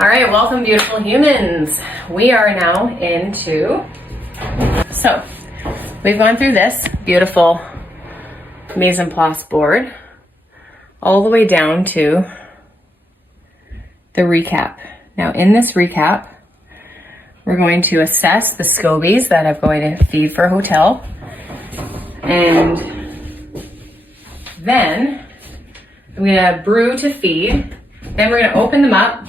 All right, welcome beautiful humans. We are now so we've gone through this beautiful mise en place board all the way down to the recap. Now in this recap, we're going to assess the scobies that I'm going to feed for a hotel. And then I'm gonna brew to feed. Then we're gonna open them up.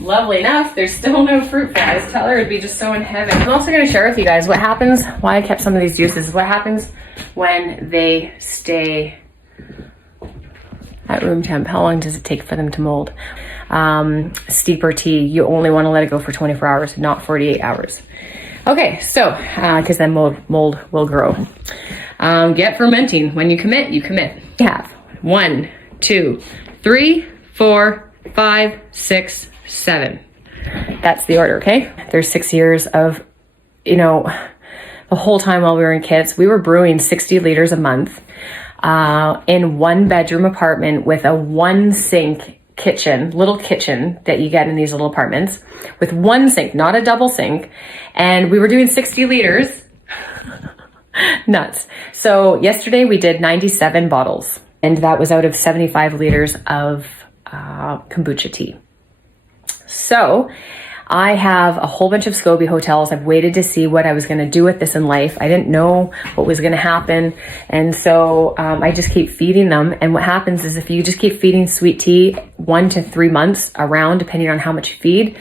Lovely enough, there's still no fruit flies. Tell her it'd be just so in heaven. I'm also gonna share with you guys what happens, why I kept some of these juices, what happens when they stay at room temp. How long does it take for them to mold? Steeper tea, you only wanna let it go for 24 hours, not 48 hours. Okay, so, because then mold will grow. Get fermenting. When you commit, you commit. We have 1, 2, 3, 4, 5, 6, 7. That's the order, okay? There's 6 years of, the whole time while we were in kits, we were brewing 60 liters a month in 1-bedroom apartment with a 1 sink kitchen, little kitchen that you get in these little apartments with 1 sink, not a double sink. And we were doing 60 liters. Nuts. So yesterday we did 97 bottles, and that was out of 75 liters of kombucha tea. So I have a whole bunch of Scoby hotels. I've waited to see what I was going to do with this in life. I didn't know what was going to happen. And so I just keep feeding them. And what happens is if you just keep feeding sweet tea 1 to 3 months around, depending on how much you feed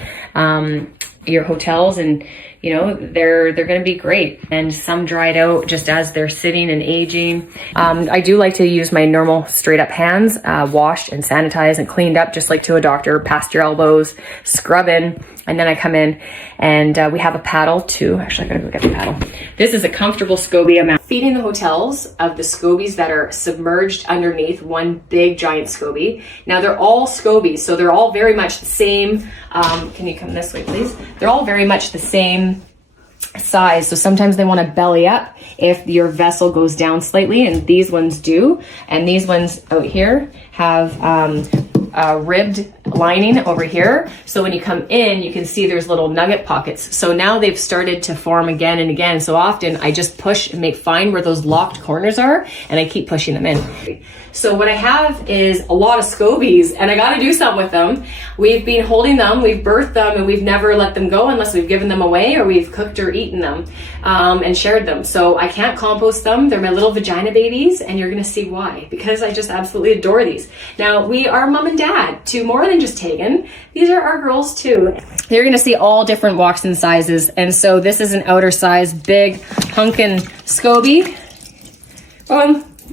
your hotels, and they're going to be great. And some dried out just as they're sitting and aging. I do like to use my normal straight up hands, washed and sanitized and cleaned up just like to a doctor, past your elbows, scrubbing. And then I come in and we have a paddle too. Actually, I gotta go get the paddle. This is a comfortable Scoby amount. Feeding the hotels of the Scobies that are submerged underneath one big giant Scoby. Now they're all Scobies, so they're all very much the same. Can you come this way, please? They're all very much the same size. So sometimes they want to belly up if your vessel goes down slightly, and these ones do. And these ones out here have ribbed lining over here. So when you come in, you can see there's little nugget pockets. So now they've started to form again and again. So often I just push and find where those locked corners are, and I keep pushing them in. So what I have is a lot of Scobies, and I got to do something with them. We've been holding them, we've birthed them, and we've never let them go unless we've given them away or we've cooked or eaten them and shared them. So I can't compost them. They're my little vagina babies, and you're going to see why, because I just absolutely adore these. Now, we are mom and dad to more than just Tegan. These are our girls too. You're going to see all different walks and sizes. And so this is an outer size, big hunkin' Scoby.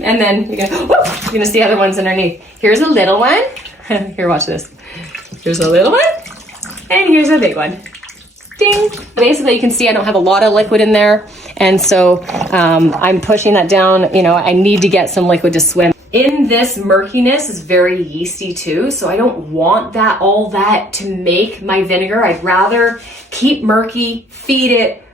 And then you're gonna see other ones underneath. Here's a little one. Here, watch this. Here's a little one, and here's a big one. Ding. Basically, you can see I don't have a lot of liquid in there, and so I'm pushing that down. I need to get some liquid to swim. In this murkiness is very yeasty too, so I don't want all that to make my vinegar. I'd rather keep murky, feed it,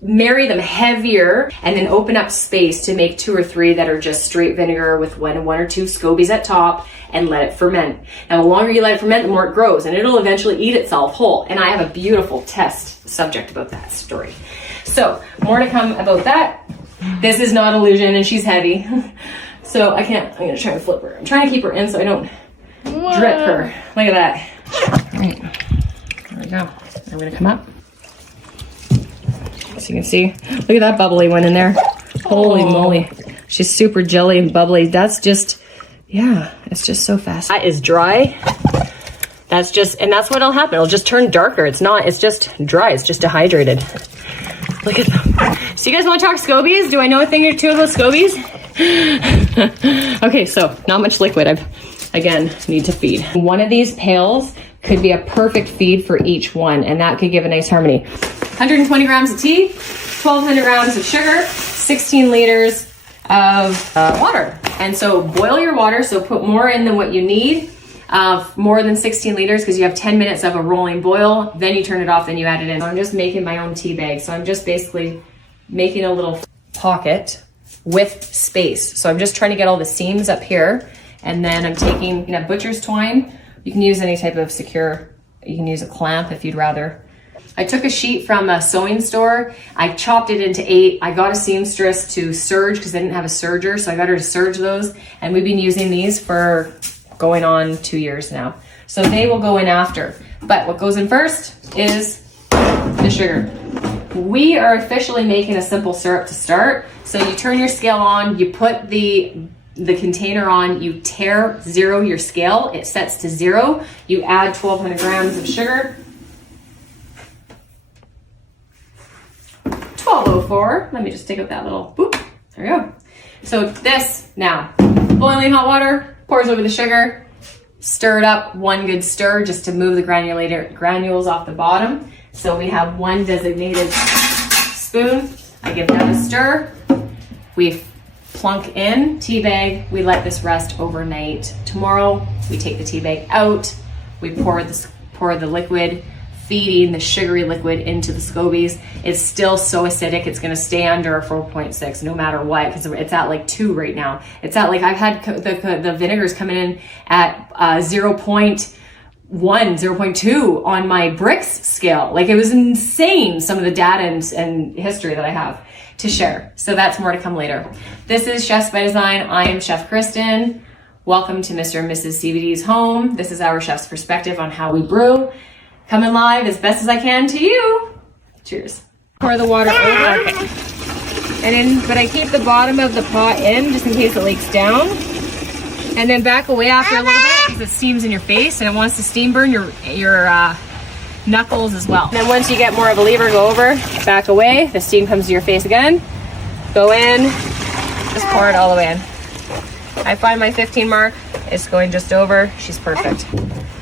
marry them heavier, and then open up space to make 2 or 3 that are just straight vinegar with 1 or 2 Scobies at top, and let it ferment. Now, the longer you let it ferment, the more it grows, and it'll eventually eat itself whole. And I have a beautiful test subject about that story. So, more to come about that. This is not illusion, and she's heavy. So I'm gonna try and flip her. I'm trying to keep her in so I don't drip her. Look at that. All right, there we go. I'm gonna come up. So you can see, look at that bubbly one in there. Holy moly. She's super jelly and bubbly. That's just, it's just so fast. That is dry. And that's what'll happen. It'll just turn darker. It's just dry. It's just dehydrated. Look at them. So you guys want to talk Scobies? Do I know a thing or two about Scobies? Okay, so not much liquid. Again, need to feed. One of these pails could be a perfect feed for each one, and that could give a nice harmony. 120 grams of tea, 1,200 grams of sugar, 16 liters of water. And so boil your water, so put more in than what you need, more than 16 liters, because you have 10 minutes of a rolling boil, then you turn it off, then you add it in. So I'm just making my own tea bag. So I'm just basically making a little pocket with space. So I'm just trying to get all the seams up here And then I'm taking butcher's twine. You can use any type of secure, you can use a clamp if you'd rather. I took a sheet from a sewing store. I chopped it into 8. I got a seamstress to serge because I didn't have a serger, so I got her to serge those. And we've been using these for going on 2 years now. So they will go in after. But what goes in first is the sugar. We are officially making a simple syrup to start. So you turn your scale on, you put the container on, you zero your scale, it sets to 0. You add 1,200 grams of sugar. 1204. Let me just take out that little boop. There you go. So this now, boiling hot water, pours over the sugar, stir it up, one good stir just to move the granules off the bottom. So we have one designated spoon. I give that a stir. We plunk in tea bag. We let this rest overnight. Tomorrow we take the tea bag out. We pour the liquid, feeding the sugary liquid into the Scobies. It's still so acidic, it's gonna stay under a 4.6 no matter what, because it's at like 2 right now. It's at like, I've had the vinegars coming in at 0.1, 0.2 on my bricks scale. Like it was insane, some of the data and history that I have to share. So that's more to come later. This is Chefs by Design. I am Chef Kristen. Welcome to Mr. and Mrs. CBD's home. This is our chef's perspective on how we brew. Coming live as best as I can to you. Cheers. Pour the water over. But I keep the bottom of the pot in just in case it leaks down. And then back away after a little bit because it steams in your face and it wants to steam burn your knuckles as well. And then once you get more of a lever, go over, back away. The steam comes to your face again. Go in, just pour it all the way in. I find my 15 mark. It's going just over. She's perfect.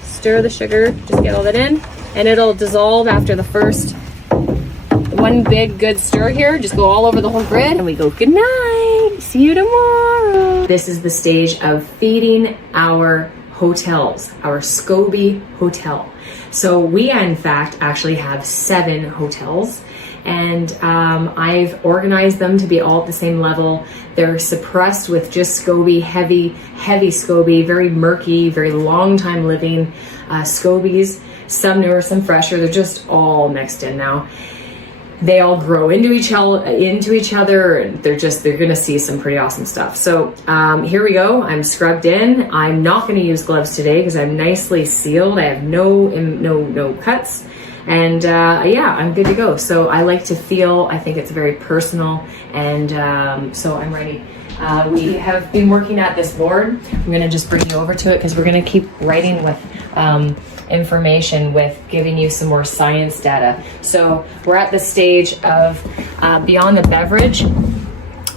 Stir the sugar, just get all that in, and it'll dissolve after the first one big good stir here. Just go all over the whole grid, and we go, good night, see you tomorrow. This is the stage of feeding our hotels, our Scoby hotel. So we, in fact, actually have 7 hotels, and I've organized them to be all at the same level. They're suppressed with just Scoby, heavy Scoby, very murky, very long time living Scobies, some newer, some fresher. They're just all mixed in now. They all grow into each other, and they're gonna see some pretty awesome stuff. So here we go. I'm scrubbed in. I'm not gonna use gloves today because I'm nicely sealed. I have no cuts. And yeah, I'm good to go. So I like to feel, I think it's very personal, and so I'm ready. We have been working at this board. I'm gonna just bring you over to it because we're gonna keep writing with information, with giving you some more science data. So we're at the stage of beyond the beverage.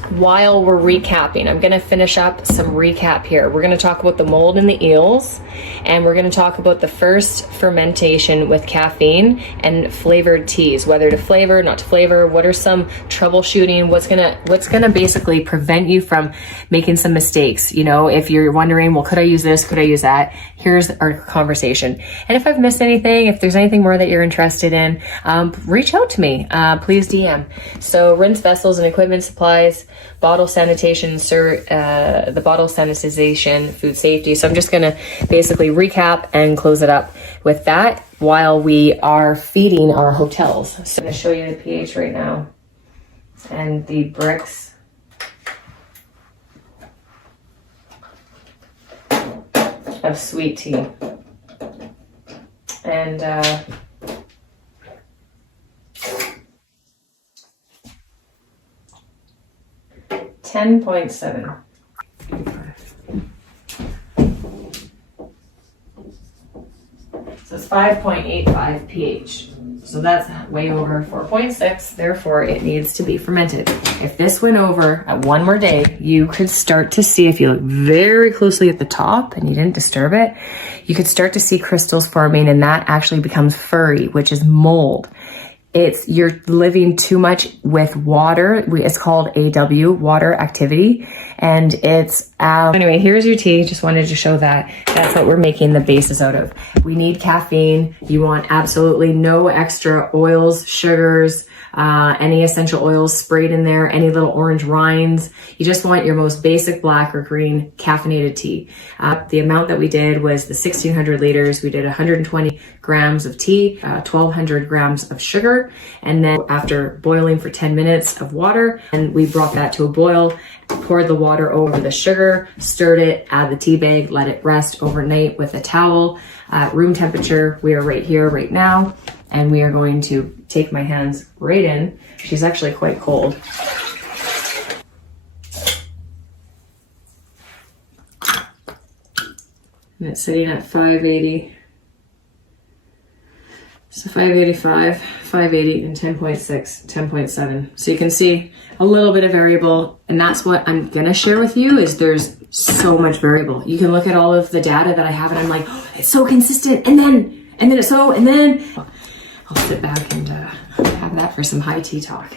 While we're recapping, I'm going to finish up some recap here. We're going to talk about the mold and the eels, and we're going to talk about the first fermentation with caffeine and flavored teas, whether to flavor, not to flavor, what are some troubleshooting, what's going to basically prevent you from making some mistakes. You know, if you're wondering, well, could I use this? Could I use that? Here's our conversation. And if I've missed anything, if there's anything more that you're interested in, reach out to me. Please DM. So rinse vessels and equipment supplies, bottle sanitation, the bottle sanitization, food safety. So I'm just going to basically recap and close it up with that while we are feeding our hotels. So I'm going to show you the pH right now and the bricks. Of sweet tea. And 10.7. So it's 5.85 pH. So that's way over 4.6. Therefore, it needs to be fermented. If this went over at one more day, you could start to see, if you look very closely at the top and you didn't disturb it, you could start to see crystals forming, and that actually becomes furry, which is mold. You're living too much with water. It's called AW, water activity. And it's, anyway, here's your tea. Just wanted to show that. That's what we're making the bases out of. We need caffeine. You want absolutely no extra oils, sugars, any essential oils sprayed in there, any little orange rinds. You just want your most basic black or green caffeinated tea. The amount that we did was the 1600 liters. We did 120 grams of tea, 1200 grams of sugar, and then after boiling for 10 minutes of water, and we brought that to a boil, poured the water over the sugar, stirred it, add the tea bag, let it rest overnight with a towel at room temperature. We are right here, right now, and we are going to take my hands right in. She's actually quite cold. And it's sitting at 580. So 585, 580, and 10.6, 10.7. So you can see a little bit of variable, and that's what I'm gonna share with you, is there's so much variable. You can look at all of the data that I have, and I'm like, oh, it's so consistent, and then it's so, and then I'll sit back and have that for some high tea talk.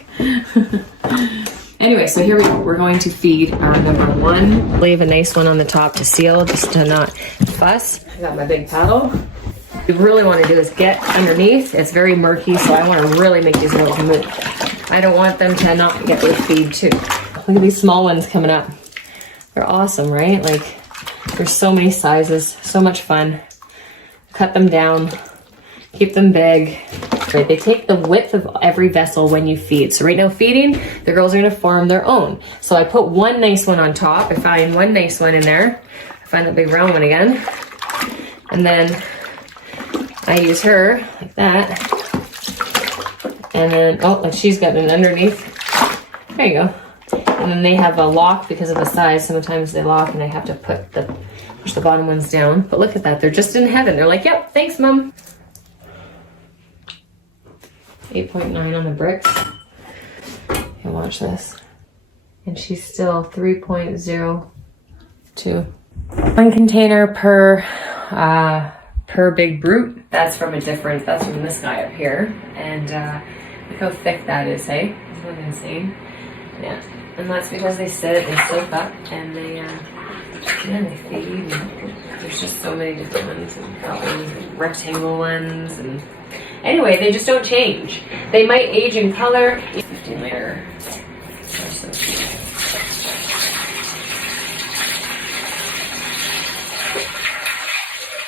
Anyway, so here we go. We're going to feed our number one. Leave a nice one on the top to seal, just to not fuss. I got my big paddle. What you really want to do is get underneath. It's very murky, so I want to really make these notes move. I don't want them to not get with feed too. Look at these small ones coming up. They're awesome, right? Like, there's so many sizes, so much fun. Cut them down, keep them big. Right, they take the width of every vessel when you feed. So right now feeding, the girls are gonna form their own. So I put one nice one on top. I find one nice one in there. I find that big round one again. And then I use her like that. And then, oh, like she's got an underneath. There you go. And then they have a lock because of the size. Sometimes they lock and I have to push the bottom ones down. But look at that, they're just in heaven. They're like, yep, thanks, Mom. 8.9 on the bricks. And watch this. And she's still 3.02. One container per big brute. That's from this guy up here. And look how thick that is, hey? Isn't that insane? Yeah. And that's because they sit and soak up and they feed. And there's just so many different ones. And got rectangle ones and anyway, they just don't change. They might age in color. 15 liter.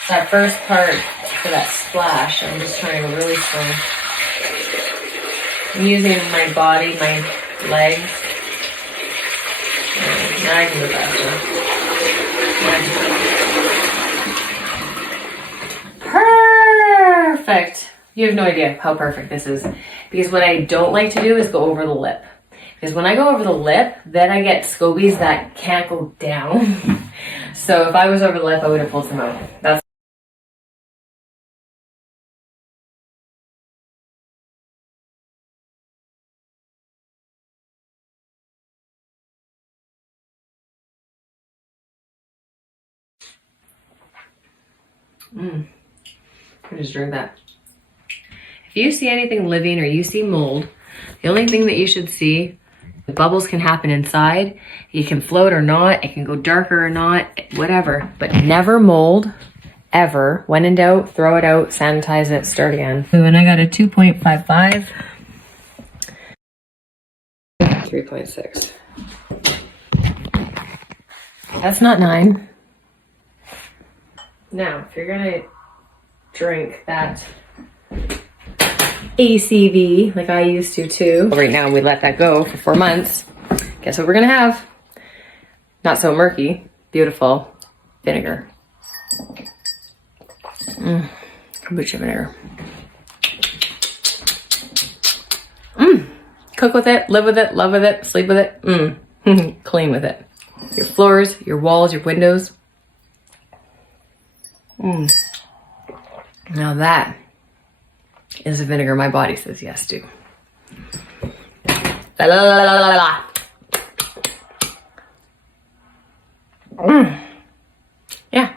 That first part for that splash, I'm just trying to go really slow. I'm using my body, my legs. Now I can go faster. Perfect. You have no idea how perfect this is. Because what I don't like to do is go over the lip. Because when I go over the lip, then I get scobies that can't go down. So if I was over the lip, I would have pulled some out. That's 'll just drink that. If you see anything living or you see mold, the only thing that you should see, the bubbles can happen inside. You can float or not. It can go darker or not, whatever. But never mold, ever. When in doubt, throw it out, sanitize it, start again. And I got a 2.55. 3.6. That's not 9. Now, if you're gonna drink that ACV like I used to too. Right now we let that go for 4 months. Guess what we're gonna have? Not so murky, beautiful vinegar. Kombucha vinegar. Cook with it, live with it, love with it, sleep with it. Clean with it. Your floors, your walls, your windows. Now that is a vinegar my body says yes to. La, la, la, la, la, la. Yeah.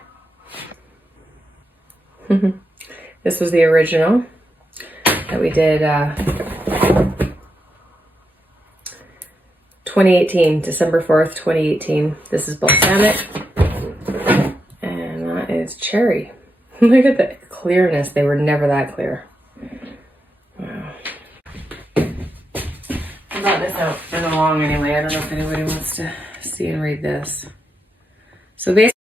This was the original that we did 2018, December 4th, 2018. This is balsamic. And that is cherry. Look at the clearness. They were never that clear. Wow. brought this out for the long anyway. I don't know if anybody wants to see and read this. So basically,